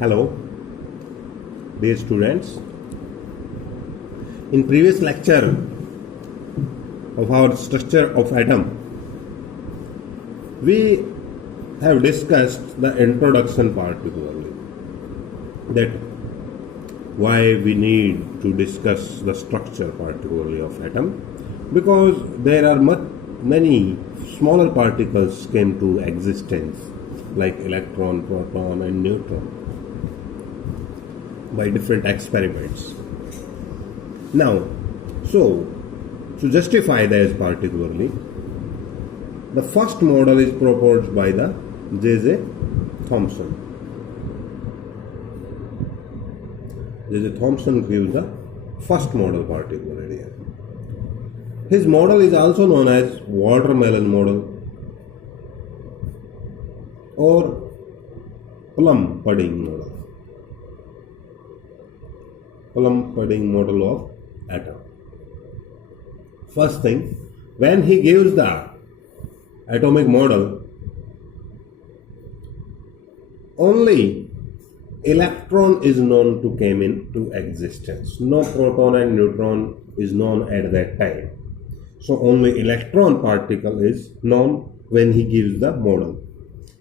Hello, dear students. In previous lecture of our structure of atom, we have discussed the introduction particularly, that why we need to discuss the structure particularly of atom, because there are many smaller particles came to existence like electron, proton and neutron by different experiments. Now, to justify this particularly, the first model is proposed by the J.J. Thomson. J.J. Thomson gives the first model particularly here. His model is also known as watermelon model or plum pudding model. Plum pudding model of atom. First thing, when he gives the atomic model, only electron is known to came into existence. No proton and neutron is known at that time. So only electron particle is known when he gives the model.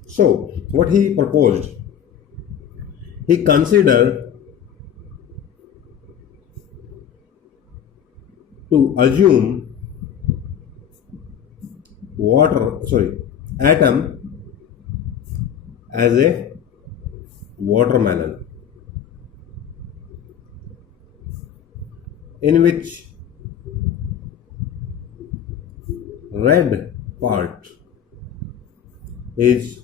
So what he proposed, he considered to assume atom as a watermelon, in which red part is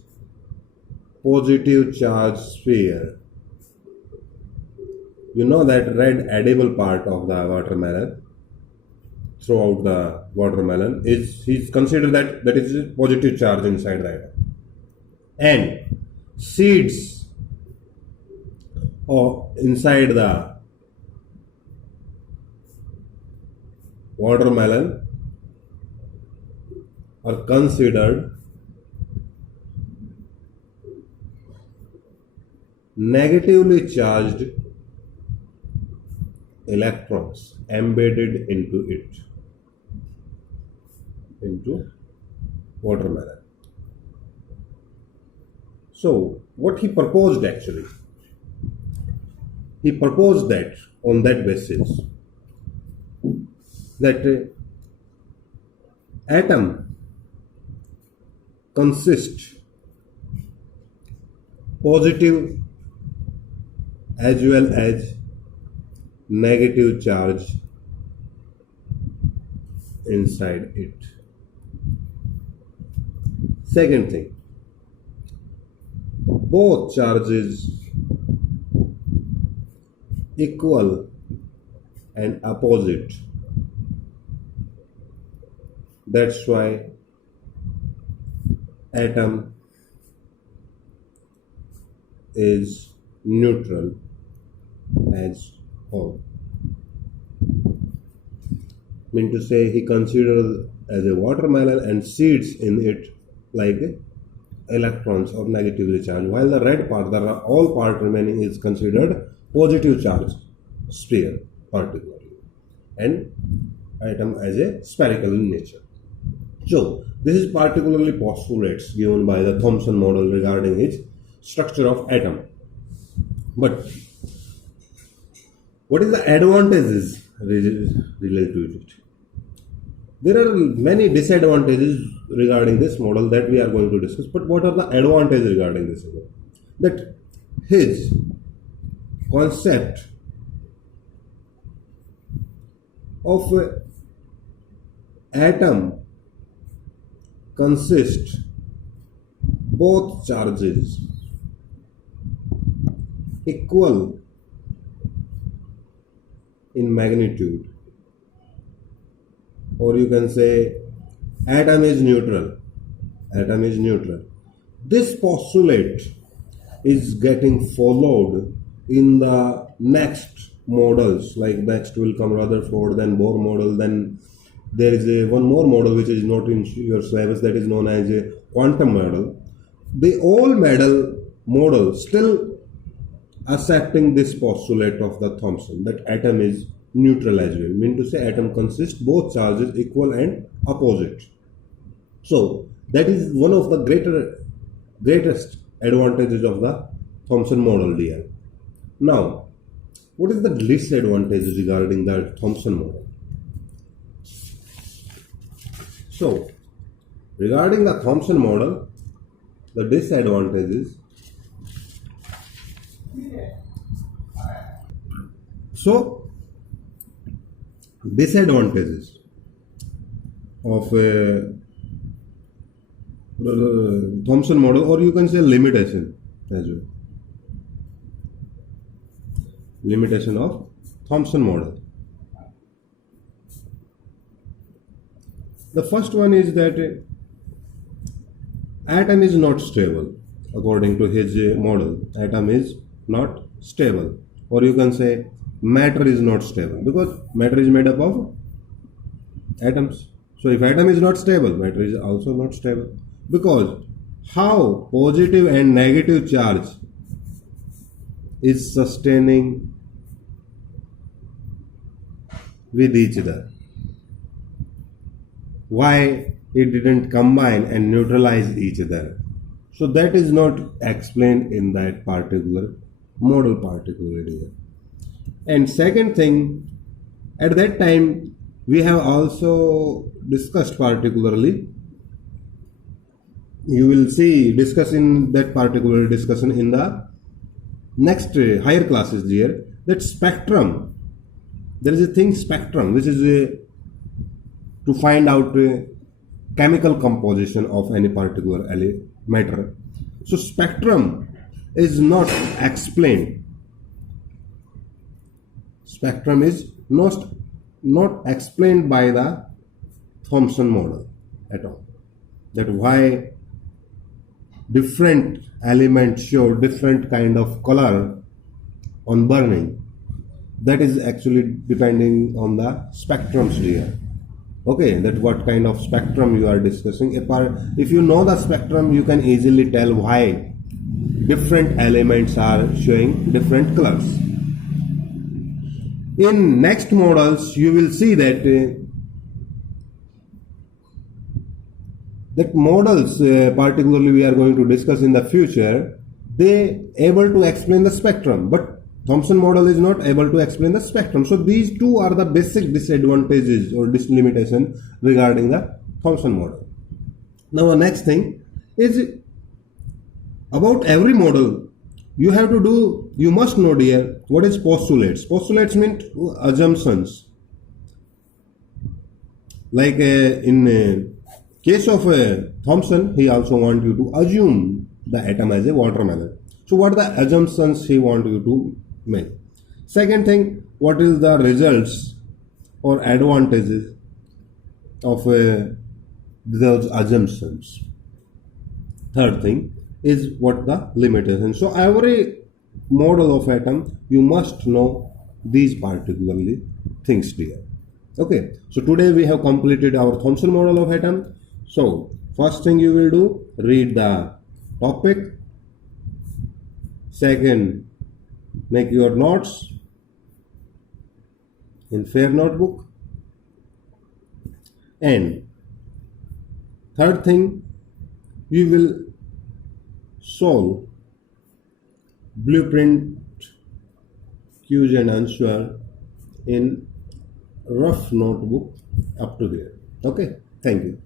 positive charge sphere. You know that red edible part of the watermelon, throughout the watermelon, he's considered that is a positive charge inside the atom. And seeds inside the watermelon are considered negatively charged electrons embedded into it, into watermelon. So what he proposed actually, he proposed that on that basis that atom consists positive as well as negative charge inside it. Second thing, both charges equal and opposite. That's why atom is neutral as whole. Mean to say, he considers as a watermelon and seeds in it like electrons or negatively charged, while the red part, the all part remaining, is considered positive charge sphere particularly, and atom as a spherical in nature. So this is particularly postulates given by the Thomson model regarding its structure of atom. But what is the advantages related to it? There are many disadvantages regarding this model that we are going to discuss. But what are the advantages regarding this model? That his concept of atom consists both charges equal in magnitude, or you can say atom is neutral. Atom is neutral. This postulate is getting followed in the next models, like next will come Rutherford, then Bohr model, then there is one more model which is not in your syllabus, that is known as a quantum model. The all model still accepting this postulate of the Thomson that atom is neutralizable, mean to say atom consists both charges equal and opposite. So that is one of the greatest advantages of the Thomson model, dear. Now, what is the disadvantage regarding the Thomson model? So, regarding the Thomson model, the disadvantages. So, disadvantages of Thomson model, or you can say limitation as well. Limitation of Thomson model. The first one is that atom is not stable. According to his model, atom is not stable, or you can say matter is not stable, because matter is made up of atoms. So if atom is not stable, matter is also not stable, because how positive and negative charge is sustaining with each other. Why it didn't combine and neutralize each other? So that is not explained in that particular model particularly. And second thing, at that time we have also discussed particularly, you will see discussing that particular discussion in the next higher classes here, that spectrum, there is a thing spectrum which is to find out chemical composition of any particular matter. So spectrum is not explained. Spectrum is not explained by the Thomson model at all. That why different elements show different kind of color on burning. That is actually depending on the spectrums here. Okay, that what kind of spectrum you are discussing. If you know the spectrum, you can easily tell why different elements are showing different colors. In next models, you will see that models, particularly we are going to discuss in the future, they able to explain the spectrum, but Thomson model is not able to explain the spectrum. So these two are the basic disadvantages or dislimitation regarding the Thomson model. Now the next thing is about every model. You must know, dear, what is postulates. Postulates mean assumptions. Like in case of Thomson, he also wants you to assume the atom as a watermelon. So what are the assumptions he wants you to make? Second thing, what is the results or advantages of those assumptions? Third thing is what the limitation. So every model of atom, you must know these particularly things dear. Okay, so today we have completed our Thomson model of atom. So first thing you will do, read the topic. Second, make your notes in fair notebook. And third thing, you will solve blueprint Q's and answer in rough notebook up to here. Okay, thank you.